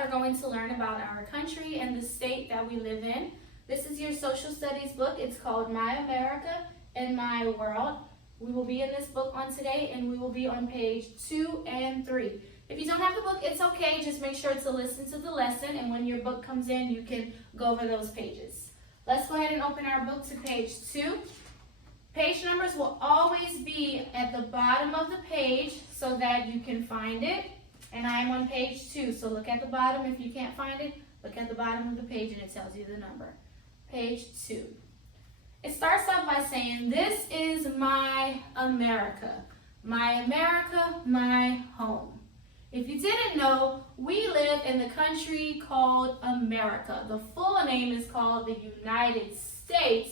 are going to learn about our country and the state that we live in. This is your social studies book. It's called My America and My World. We will be in this book on today, and we will be on page 2 and 3. If you don't have the book, it's okay. Just make sure to listen to the lesson, and when your book comes in, you can go over those pages. Let's go ahead and open our book to page 2. Page numbers will always be at the bottom of the page so that you can find it. And I am on page 2, so look at the bottom. If you can't find it, look at the bottom of the page and it tells you the number. Page 2. It starts off by saying, "This is my America. My America, my home." If you didn't know, we live in the country called America. The full name is called the United States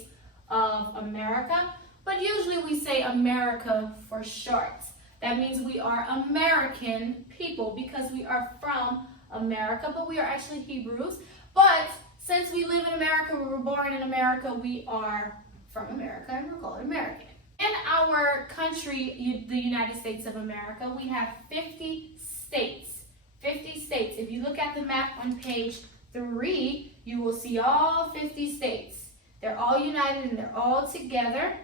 of America, but usually we say America for short. That means we are American people because we are from America, but we are actually Hebrews. But since we live in America, we were born in America, we are from America and we're called American. In our country, the United States of America, we have 50 states. 50 states. If you look at the map on page 3, you will see all 50 states. They're all united and they're all together.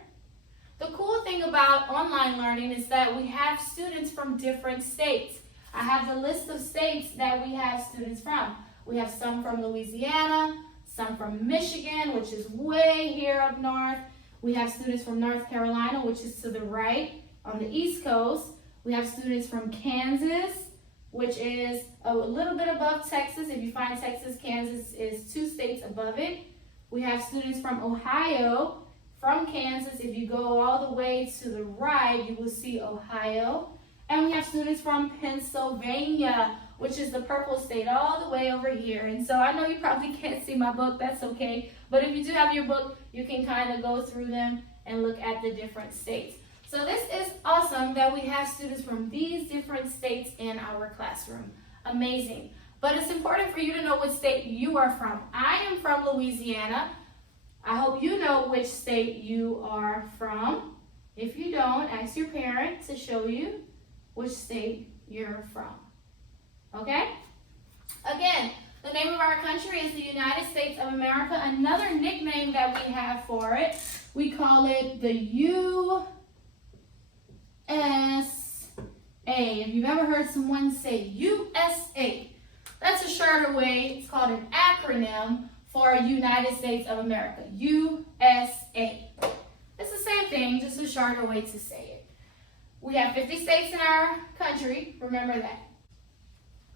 The cool thing about online learning is that we have students from different states. I have the list of states that we have students from. We have some from Louisiana, some from Michigan, which is way here up north. We have students from North Carolina, which is to the right on the East Coast. We have students from Kansas, which is a little bit above Texas. If you find Texas, Kansas is 2 states above it. We have students from Ohio, from Kansas. If you go all the way to the right, you will see Ohio. And we have students from Pennsylvania, which is the purple state all the way over here. And so I know you probably can't see my book, that's okay. But if you do have your book, you can kind of go through them and look at the different states. So this is awesome that we have students from these different states in our classroom. Amazing. But it's important for you to know what state you are from. I am from Louisiana. I hope you know which state you are from. If you don't, ask your parent to show you which state you're from. Okay? Again, the name of our country is the United States of America. Another nickname that we have for it, we call it the USA. If you've ever heard someone say USA, that's a shorter way. It's called an acronym for United States of America, USA. It's the same thing, just a shorter way to say it. We have 50 states in our country, remember that.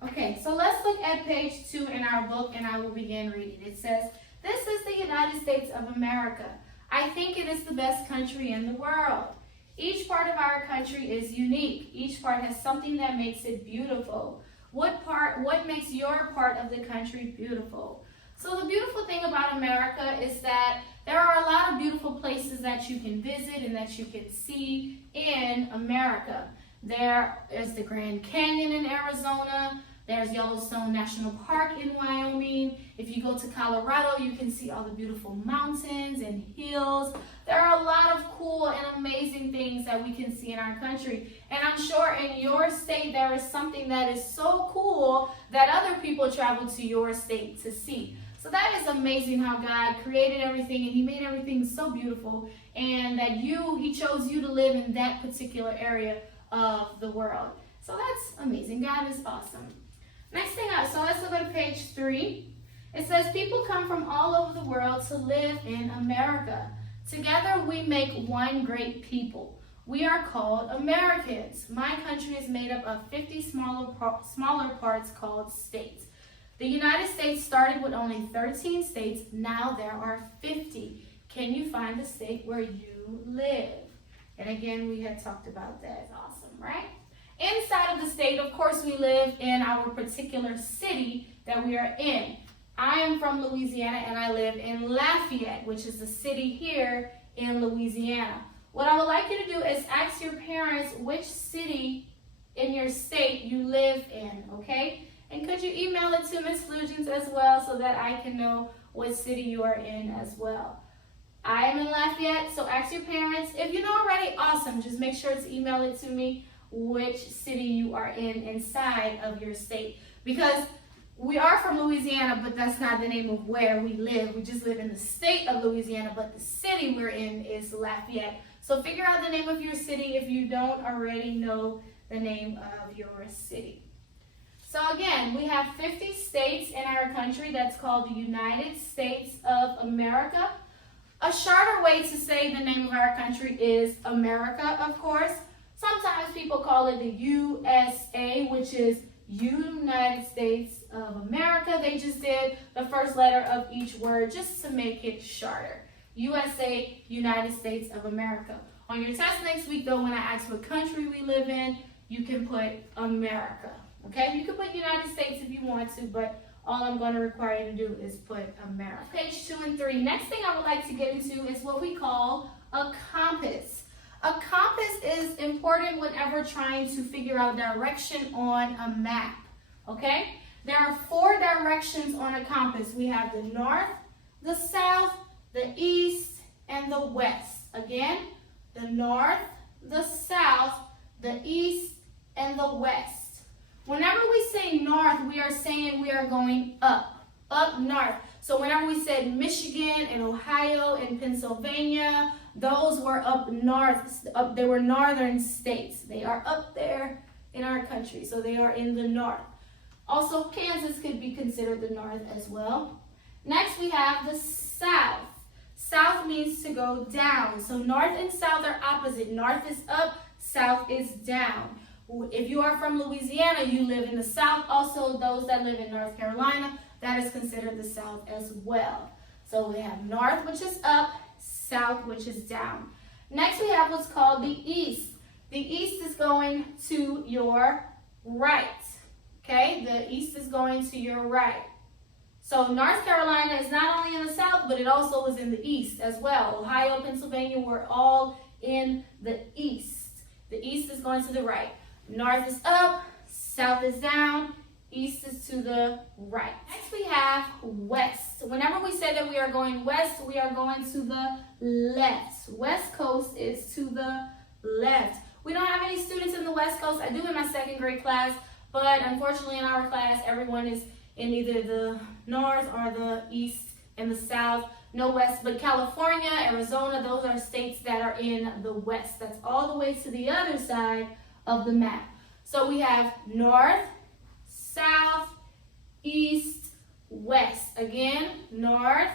Okay, so let's look at page 2 in our book and I will begin reading. It says, "This is the United States of America. I think it is the best country in the world. Each part of our country is unique. Each part has something that makes it beautiful. What makes your part of the country beautiful?" So the beautiful thing about America is that there are a lot of beautiful places that you can visit and that you can see in America. There is the Grand Canyon in Arizona. There's Yellowstone National Park in Wyoming. If you go to Colorado, you can see all the beautiful mountains and hills. There are a lot of cool and amazing things that we can see in our country. And I'm sure in your state, there is something that is so cool that other people travel to your state to see. So that is amazing how God created everything and He made everything so beautiful, and that He chose you to live in that particular area of the world. So that's amazing. God is awesome. Next thing up, so let's look at page 3. It says, "People come from all over the world to live in America. Together we make one great people. We are called Americans. My country is made up of 50 smaller parts called states. The United States started with only 13 states. Now there are 50. Can you find the state where you live?" And again, we had talked about that. Awesome, right? Inside of the state, of course, we live in our particular city that we are in. I am from Louisiana and I live in Lafayette, which is the city here in Louisiana. What I would like you to do is ask your parents which city in your state you live in, okay? And could you email it to Ms. Flugins as well so that I can know what city you are in as well. I am in Lafayette, so ask your parents. If you know already, awesome. Just make sure to email it to me which city you are in inside of your state. Because we are from Louisiana, but that's not the name of where we live. We just live in the state of Louisiana, but the city we're in is Lafayette. So figure out the name of your city if you don't already know the name of your city. So again, we have 50 states in our country. That's called the United States of America. A shorter way to say the name of our country is America, of course. Sometimes people call it the USA, which is United States of America. They just did the first letter of each word just to make it shorter. USA, United States of America. On your test next week, though, when I ask what country we live in, you can put America. Okay? You can put United States if you want to, but all I'm going to require you to do is put America. Page 2 and 3. Next thing I would like to get into is what we call a compass. A compass is important whenever trying to figure out direction on a map. Okay? There are 4 directions on a compass. We have the north, the south, the east, and the west. Again, the north, the south, the east, and the west. Whenever we say north, we are saying we are going up north. So whenever we said Michigan and Ohio and Pennsylvania, those were up north. They were northern states. They are up there in our country, so they are in the north. Also, Kansas could be considered the north as well. Next, we have the south. South means to go down. So north and south are opposite. North is up, south is down. If you are from Louisiana, you live in the south. Also, those that live in North Carolina, that is considered the south as well. So we have north, which is up, south, which is down. Next, we have what's called the east. The east is going to your right. Okay, the east is going to your right. So North Carolina is not only in the south, but it also is in the east as well. Ohio, Pennsylvania, we're all in the east. The east is going to the right. North is up, south is down, east is to the right. Next we have west. Whenever we say that we are going west, we are going to the left. West Coast is to the left. We don't have any students in the West Coast. I do in my 2nd grade class, but unfortunately in our class, everyone is in either the north or the east and the south. No west, but California, Arizona, those are states that are in the west. That's all the way to the other side of the map. So we have north, south, east, west. Again, north,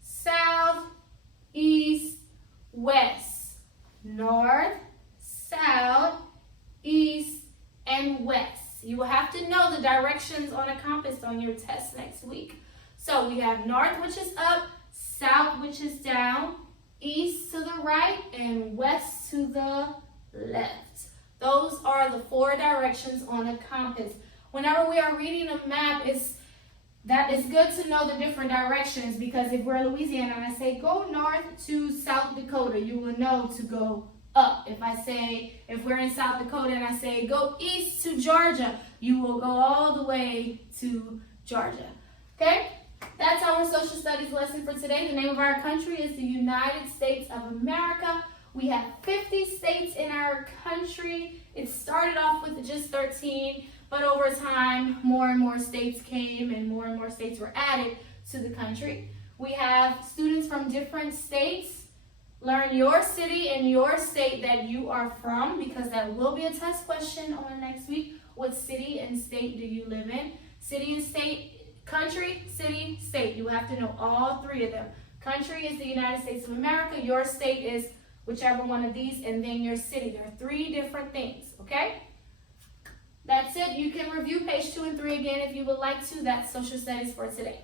south, east, west. North, south, east, and west. You will have to know the directions on a compass on your test next week. So we have north, which is up, south, which is down, east to the right, and west to the left. Those are the 4 directions on a compass. Whenever we are reading a map, it's good to know the different directions, because if we're in Louisiana and I say go north to South Dakota, you will know to go up. If we're in South Dakota and I say go east to Georgia, you will go all the way to Georgia. Okay? That's our social studies lesson for today. The name of our country is the United States of America. We have 50 states in our country. It started off with just 13, but over time, more and more states came and more states were added to the country. We have students from different states. Learn your city and your state that you are from, because that will be a test question on next week. What city and state do you live in? City and state, country, city, state. You have to know all 3 of them. Country is the United States of America. Your state is whichever one of these, and then your city. There are 3 different things, okay? That's it. You can review page 2 and 3 again if you would like to. That's social studies for today.